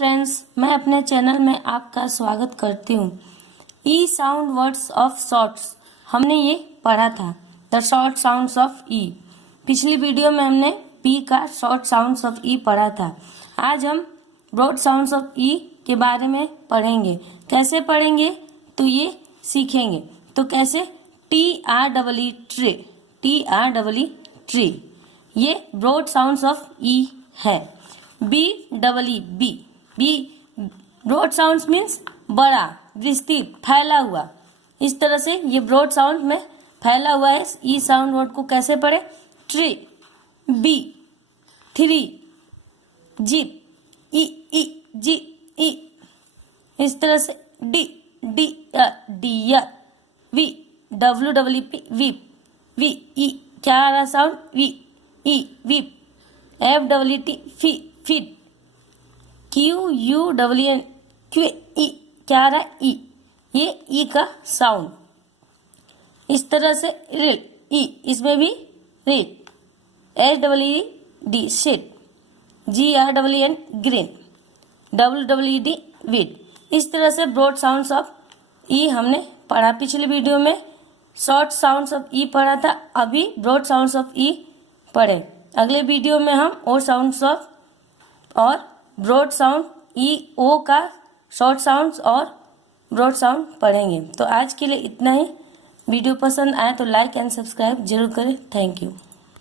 Friends, मैं अपने channel में आपका स्वागत करती हूँ। ई साउंड वर्ड्स ऑफ शॉर्ट्स हमने ये पढ़ा था, द शॉर्ट साउंड्स ऑफ ई। पिछली वीडियो में हमने पी का शॉर्ट साउंड्स ऑफ ई पढ़ा था। आज हम ब्रॉड साउंड्स ऑफ ई के बारे में पढ़ेंगे। कैसे पढ़ेंगे तो ये सीखेंगे। तो कैसे, TREE ट्री, TREE ट्री, ये ब्रॉड साउंड्स ऑफ ई है। BEE bee broad sounds means बड़ा, विस्तृत, फैला हुआ। इस तरह से ये ब्रॉड साउंड में फैला हुआ है। ई साउंड वर्ड को कैसे पढ़े, tree, bee, three, jeep, E G E. इस तरह से D deer, V WWP weep, V E क्या आ रहा sound, V E weep, FWT fee feet, QUWN Q E क्या आ रहा है, ई, ये ई का साउंड। इस तरह से रीड, ई इसमें भी read, SWED sheet, GRWN green, WWD weed. इस तरह से ब्रॉड साउंड्स ऑफ ई हमने पढ़ा। पिछली वीडियो में शॉर्ट साउंड्स ऑफ ई पढ़ा था, अभी ब्रॉड साउंड्स ऑफ ई पढ़े। अगले वीडियो में हम और साउंड्स ऑफ और ब्रॉड साउंड ई ओ का शॉर्ट साउंड्स और ब्रॉड साउंड पढ़ेंगे। तो आज के लिए इतना ही। वीडियो पसंद आए तो लाइक एंड सब्सक्राइब जरूर करें। Thank you.